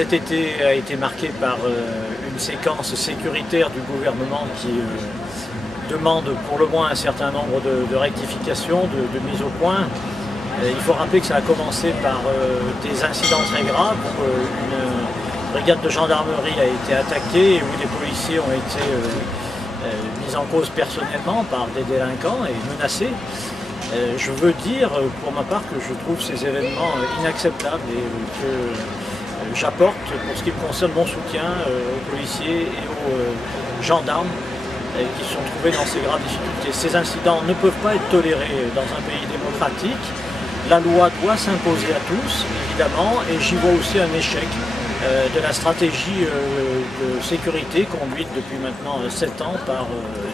cet été a été marqué par une séquence sécuritaire du gouvernement qui demande pour le moins un certain nombre de rectifications, de mises au point. Il faut rappeler que ça a commencé par des incidents très graves où une brigade de gendarmerie a été attaquée et où des policiers ont été mis en cause personnellement par des délinquants et menacés. Je veux dire pour ma part que je trouve ces événements inacceptables et que j'apporte pour ce qui me concerne mon soutien aux policiers et aux gendarmes qui se sont trouvés dans ces graves difficultés. Ces incidents ne peuvent pas être tolérés dans un pays démocratique. La loi doit s'imposer à tous, évidemment, et j'y vois aussi un échec de la stratégie de sécurité conduite depuis maintenant 7 ans par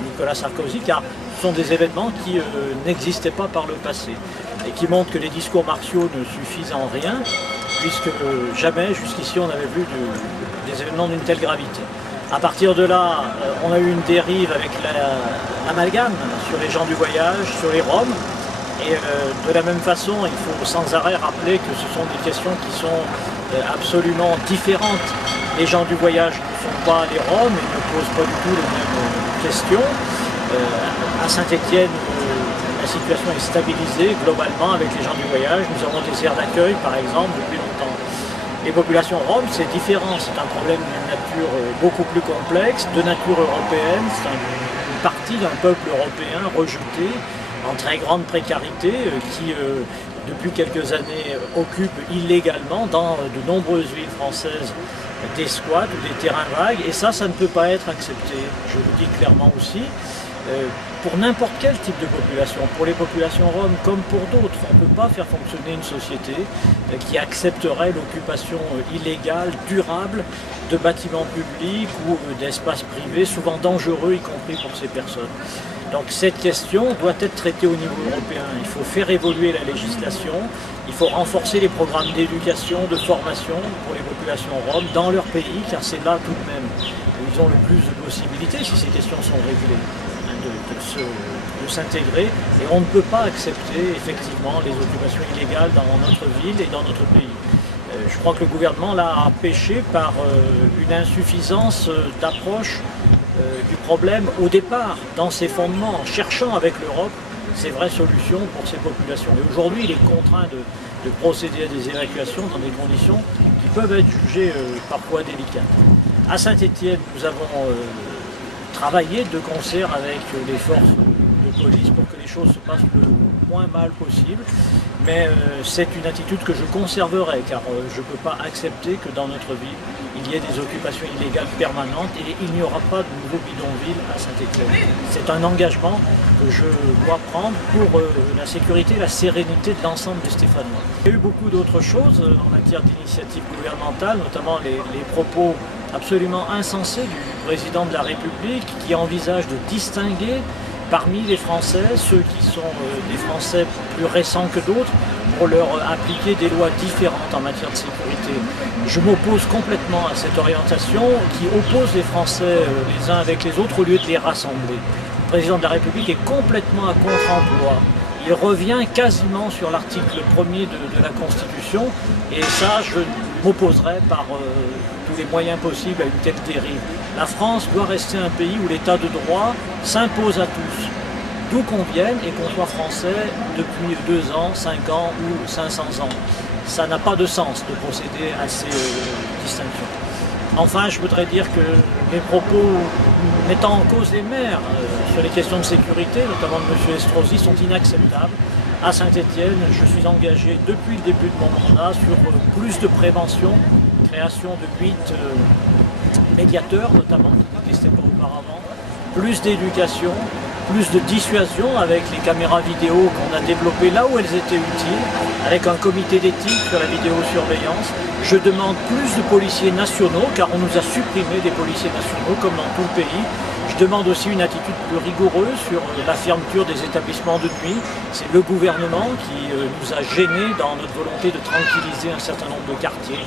Nicolas Sarkozy, car ce sont des événements qui n'existaient pas par le passé et qui montrent que les discours martiaux ne suffisent en rien, puisque jamais jusqu'ici on avait vu des événements d'une telle gravité. À partir de là, on a eu une dérive avec l'amalgame sur les gens du voyage, sur les Roms. Et de la même façon, il faut sans arrêt rappeler que ce sont des questions qui sont absolument différentes. Les gens du voyage ne sont pas les Roms et ne posent pas du tout les mêmes questions. À Saint-Étienne, la situation est stabilisée globalement avec les gens du voyage. Nous avons des aires d'accueil, par exemple, depuis longtemps. Les populations roms, c'est différent. C'est un problème d'une nature beaucoup plus complexe, de nature européenne. C'est une partie d'un peuple européen rejeté, en très grande précarité, qui depuis quelques années occupe illégalement dans de nombreuses villes françaises des squats ou des terrains vagues, et ça ne peut pas être accepté, je le dis clairement aussi, pour n'importe quel type de population, pour les populations roms comme pour d'autres. On ne peut pas faire fonctionner une société qui accepterait l'occupation illégale, durable, de bâtiments publics ou d'espaces privés, souvent dangereux, y compris pour ces personnes. Donc cette question doit être traitée au niveau européen. Il faut faire évoluer la législation, il faut renforcer les programmes d'éducation, de formation pour les populations roms dans leur pays, car c'est là tout de même où ils ont le plus de possibilités, si ces questions sont réglées, de s'intégrer. Et on ne peut pas accepter effectivement les occupations illégales dans notre ville et dans notre pays. Je crois que le gouvernement là a péché par une insuffisance d'approche du problème au départ, dans ses fondements, en cherchant avec l'Europe ces vraies solutions pour ces populations. Et aujourd'hui, il est contraint de procéder à des évacuations dans des conditions qui peuvent être jugées parfois délicates. À Saint-Étienne, nous avons travaillé de concert avec les forces de police pour que les choses se passent le moins mal possible. Mais c'est une attitude que je conserverai, car je ne peux pas accepter que dans notre ville, il y ait des occupations illégales permanentes et il n'y aura pas de nouveau bidonville à Saint-Étienne. C'est un engagement que je dois prendre pour la sécurité et la sérénité de l'ensemble des Stéphanois. Il y a eu beaucoup d'autres choses en matière d'initiative gouvernementale, notamment les propos absolument insensés du président de la République qui envisage de distinguer parmi les Français, ceux qui sont des Français plus récents que d'autres, pour leur appliquer des lois différentes en matière de sécurité. Je m'oppose complètement à cette orientation qui oppose les Français les uns avec les autres au lieu de les rassembler. Le président de la République est complètement à contre-emploi. Il revient quasiment sur l'article 1er de la Constitution, et ça, je m'opposerai par tous les moyens possibles à une telle dérive. La France doit rester un pays où l'état de droit s'impose à tous, d'où qu'on vienne et qu'on soit français depuis 2 ans, 5 ans ou 500 ans. Ça n'a pas de sens de procéder à ces distinctions. Enfin, je voudrais dire que mes propos mettant en cause les maires sur les questions de sécurité, notamment de M. Estrosi, sont inacceptables. À Saint-Étienne, je suis engagé depuis le début de mon mandat sur plus de prévention, création de 8 médiateurs notamment, qui n'existaient pas auparavant, plus d'éducation, plus de dissuasion avec les caméras vidéo qu'on a développées là où elles étaient utiles, avec un comité d'éthique sur la vidéosurveillance. Je demande plus de policiers nationaux, car on nous a supprimé des policiers nationaux, comme dans tout le pays. Je demande aussi une attitude plus rigoureuse sur la fermeture des établissements de nuit. C'est le gouvernement qui nous a gênés dans notre volonté de tranquilliser un certain nombre de quartiers.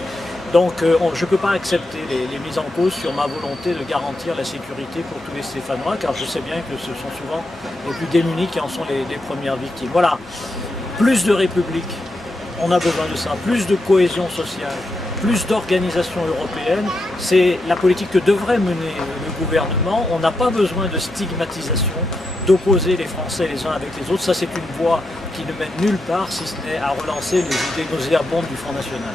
Donc je ne peux pas accepter les mises en cause sur ma volonté de garantir la sécurité pour tous les Stéphanois, car je sais bien que ce sont souvent les plus démunis qui en sont les premières victimes. Voilà, plus de République, on a besoin de ça, plus de cohésion sociale, plus d'organisation européenne. C'est la politique que devrait mener le gouvernement. On n'a pas besoin de stigmatisation, d'opposer les Français les uns avec les autres. Ça, c'est une voie qui ne mène nulle part, si ce n'est à relancer les idées nauséabondes du Front National.